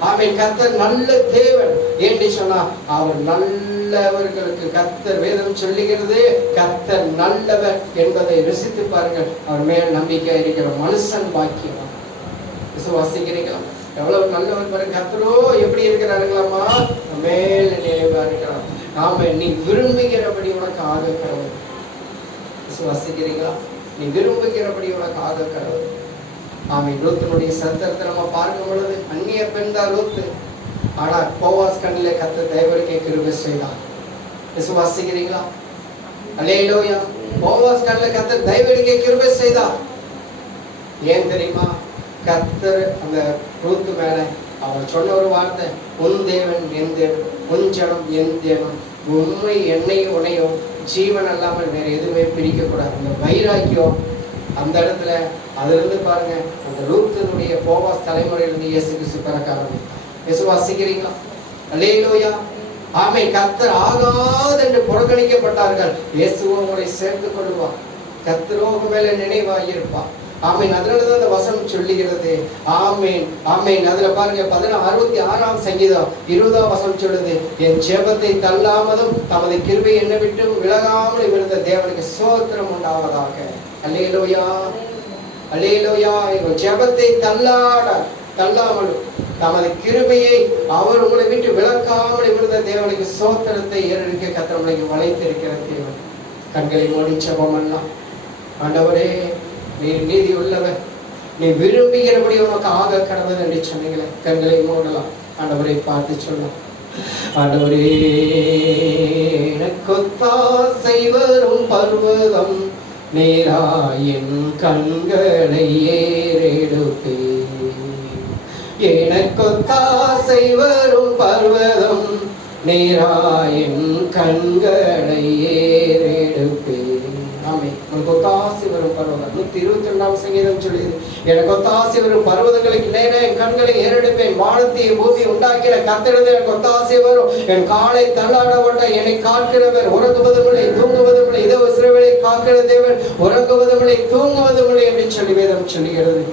ஆமென். கர்த்தர் நல்ல தேவன் என்று சொன்னா அவர் நல்லவர்களுக்கு கர்த்தர் வேதம் சொல்லுகிறது, கர்த்தர் நல்லவர் என்பதை ருசித்து பாருங்கள். அவர் மேல் நம்பிக்கை இருக்கிற மனுஷன் பாக்கியவான். விசுவாசிக்கிறீங்களா? எவ்வளவு நல்லவர் பாருங்க. கர்த்தரோ எப்படி இருக்கிறாருங்களாமா? மேல நிறைவா இருக்கிறார். ஆமா, நீ விரும்புகிறபடி உனக்கு ஆக கடவுள். விசுவாசிக்கிறீங்களா? நீ விரும்புகிறபடி உனக்கு ஆக கடவுள். ஆமை. ரூத்தினுடைய சரித்திரத்தை நம்ம பார்க்கும் பொழுது அந்நிய பெண் தான் ரூத்து. ஆனா போவாஸ் கண்ணிலே கர்த்தர் தயவுக்கு கிருபை செய்தார். விசுவாசிக்கிறீங்களா? அல்லேலூயா. போவாஸ் கண்ணிலே கர்த்தர் தயவுக்கு கிருபை செய்தார். ஏன் தெரியுமா? கர்த்தர் அந்த ரூத்து மேல அவர் சொன்ன ஒரு வார்த்தை, உன் தேவன் என் தேவன், உன் ஜனம் என் தேவன், உண்மை என்னையும் உன்னையும் ஜீவன் இல்லாமல் வேற எதுவுமே பிரிக்க கூடாது. அந்த வைராக்கியம் அந்த இடத்துல அதுல இருந்து பாருங்க, அந்த ரூத்தினுடைய போவாஸ் தலைமுறையிலிருந்து இயேசு கிறிஸ்து பிறக்க ஆரம்பித்தார். விசுவாசிக்கிறீங்களா? அல்லேலூயா. ஆமை. கர்த்தர் ஆகாது என்று புறக்கணிக்கப்பட்டார்கள். இயேசுவோ உங்களை சேர்ந்து கொள்வார். கர்த்தரோ உங்க மேல நினைவாயிருப்பார். ஆமீன். அதனாலதான் அந்த வசனம் சொல்லுகிறது. ஆமீன், ஆமீன். அதுல பாருங்க 66ஆம் சங்கீதம் 20ஆம் வசனம் சொல்லுது, என் ஜெபத்தை தள்ளாமதும் தமது கிருபை என்னை விட்டு விலகாமல் இருந்த தேவனுக்கு ஸ்தோத்திரம் உண்டாவதாக. அல்லேலூயா, அல்லேலூயா. எங்கள் ஜெபத்தை தள்ளாமலும் தமது கிருபையை அவர் உங்களை விட்டு விலக்காமல் இருந்த தேவனுக்கு ஸ்தோத்திரத்தை ஏறெடுக்க கர்த்தர் உங்களை வளைத்திருக்கிற தேவன். கண்களை மூடி ஜெபம் பண்ணலாம். ஆண்டவரே, நீ நீதி உள்ளவர், நீ விரும்புகிறபடி உனக்கு ஆக கடவுள் என்று சொன்னீங்களே. கண்களை மூடலாம். ஆண்டவரை பார்த்து சொல்லலாம். ஆண்டவரே, எனக்கொத்தாசை வரும் பர்வதம் நேராயின் கண்களை ஏறெடுப்பே. எனக்கொத்தாசை வரும் பர்வதம் நேராயின் கண்களை ஏறெடுப்பே. உனக்கு ஒத்தாசை வரும் பர்வதம். 122ஆம் சங்கீதம் சொல்லுது, எனக்கு ஒத்தாசை வரும் பர்வதங்களுக்கு நேரே என் கண்களை ஏறெடுப்பேன். வானத்தையும் பூமி உண்டாக்கிற கர்த்தரிடத்தில் எனக்கு ஒத்தாசை வரும். என் காலை தள்ளாட ஓட்ட என்னை காக்கிறவர், உறங்குவதும் இல்லை தூங்குவதும் இல்லை. இதோ இஸ்ரவேலை காக்கிற தேவன், உறங்குவதும் இல்லை தூங்குவதும் இல்லை என்று சொல்லி வேதம் சொல்லுகிறது.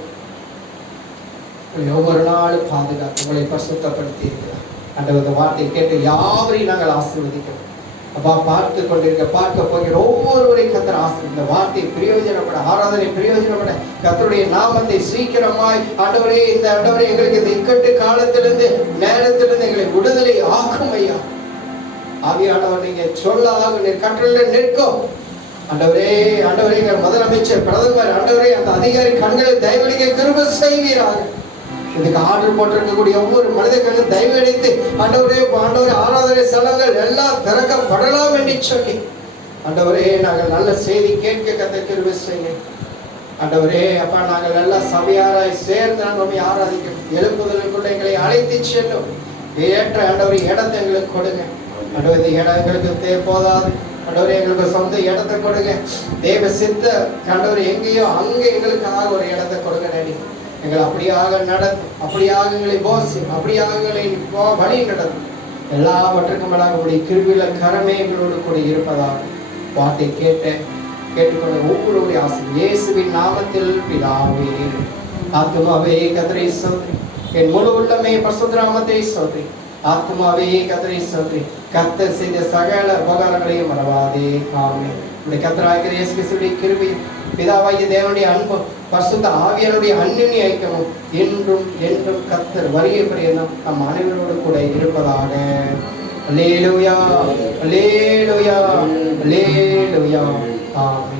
ஒவ்வொரு நாளும் பாதுகாத்து உங்களை பரிசுத்தப்படுத்தி இருக்கிறார். அந்த வார்த்தை கேட்டு யாவரையும் நாங்கள் ஆசீர்வதிக்கிறோம். அப்பா, பார்த்து கொண்டிருக்க பார்க்க போகிற ஒவ்வொருவரையும் கர்த்தர் ஆசீர்வதிங்க. இந்த வார்த்தை பிரயோஜனப்பட, ஆராதனை பிரயோஜனப்பட, கர்த்தருடைய நாமத்தை சீக்கிரமாய் ஆண்டவரே, இந்த ஆண்டவரே எங்களுக்கு இந்த இக்கட்டு காலத்திலிருந்து நேரத்திலிருந்து எங்களை விடுதலை ஆக்கும் ஐயா. ஆவியானவர் நீங்க சொல்லாக கட்டளை நிற்கும் ஆண்டவரே. ஆண்டவரே, எங்கள் முதலமைச்சர், பிரதமர், ஆண்டவரே, அந்த அதிகாரி கண்களை தயவளிக்க கிருபை செய்வீராக. இதுக்கு ஆர்டர் போட்டிருக்கக்கூடிய ஒவ்வொரு மனிதர்களும் தயவு அளித்து ஆண்டவரே, ஆண்டவரே, ஆராதனை ஸ்தலங்கள் எல்லாம் திறக்கப்படலாம் என்று சொல்லி ஆண்டவரே, நாங்கள் நல்ல செய்தி கேட்க கர்த்தர் கிருபை செய்யுங்க ஆண்டவரே. அப்பா, நாங்கள் நல்ல சபையாராய் சேர்ந்து நாங்கள் ஆராதிக்கணும். எழுப்புதலுக்குள்ள எங்களை அழைத்து செல்லும். ஏற்ற ஆண்டவரே இடத்தை எங்களுக்கு கொடுங்க ஆண்டவரே. இந்த இடம் எங்களுக்கு போதாது ஆண்டவரே, எங்களுக்கு சொந்த இடத்தை கொடுங்க. தேவ சித்த ஆண்டவரே, எங்கேயோ அங்கே எங்களுக்காக ஒரு இடத்தை கொடுங்க நடி. எங்களை அப்படியாக நடத்தும், அப்படியாக எங்களை போசி, அப்படியாக எங்களை வழி நடத்தும். எல்லாவற்றுக்கும் உடைய கிருபையில கரமே எங்களோடு கூட இருப்பதாக வார்த்தை கேட்டுக்கொண்ட ஒவ்வொருவருடைய ஆசை இயேசுவின் நாமத்தில் பிதாவே. ஆத்துமாவே கர்த்தரை ஸ்தோத்திரி, என் முழு உள்ளமே பரிசுத்த நாமத்தை ஸ்தோத்திரி. ஆத்துமாவே கர்த்தரை ஸ்தோத்திரி, கர்த்தர் செய்த சகல உபகாரங்களையும் மறவாதே. ஆமென். நம்முடைய கர்த்தராகிய இயேசு கிறிஸ்துவின் கிருபையும் பிதாவாகிய தேவனுடைய அன்பும் பரிசுத்த ஆவியானுடைய அன்னிய ஐக்கியமும் என்றும் என்றும் கர்த்தர் வருகை பரியந்தம் நம் அனைவரோடு கூட இருப்பதாக. அல்லேலூயா, அல்லேலூயா, அல்லேலூயா. ஆமென்.